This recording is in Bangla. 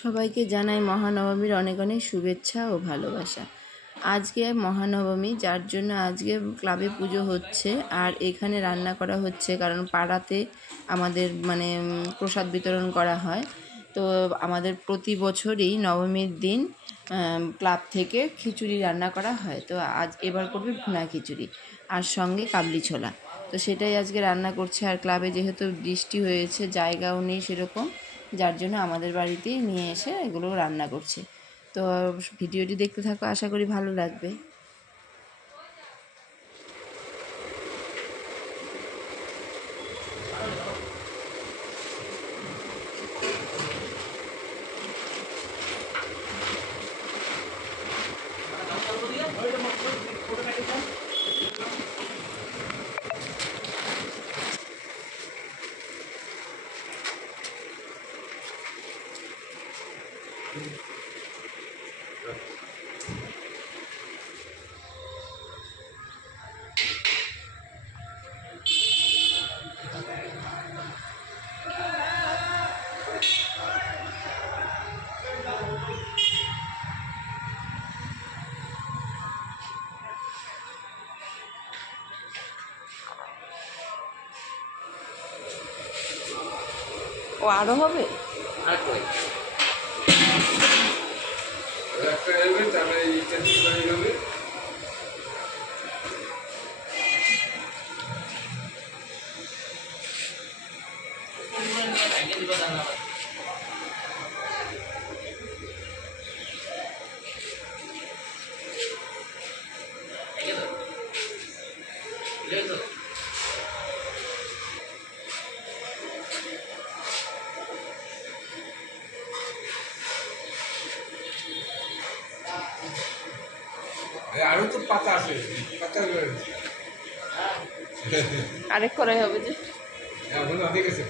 সবাইকে জানাই মহানবমীর অনেক অনেক শুভেচ্ছা ও ভালোবাসা। আজকে মহানবমী, যার জন্য আজকে ক্লাবে পুজো হচ্ছে আর এখানে রান্না করা হচ্ছে, কারণ পাড়াতে আমাদের প্রসাদ বিতরণ করা হয়। তো আমাদের প্রতি বছরই নবমীর দিন ক্লাব থেকে খিচুড়ি রান্না করা হয়। তো এবার করবে ভুনা খিচুড়ি আর সঙ্গে কাবলি ছোলা। তো সেটাই আজকে রান্না করছে। আর ক্লাবে যেহেতু বৃষ্টি হয়েছে, জায়গাও নেই সেরকম, যার জন্য আমাদের বাড়িতেই নিয়ে এসে এগুলো রান্না করছে। তো ভিডিওটি দেখতে থাকো, আশা করি ভালো লাগবে। ও আরো হবে? আরো তো পাতা আছে, পাতা আরেক করাই হবে যে এখন অনেক আছে।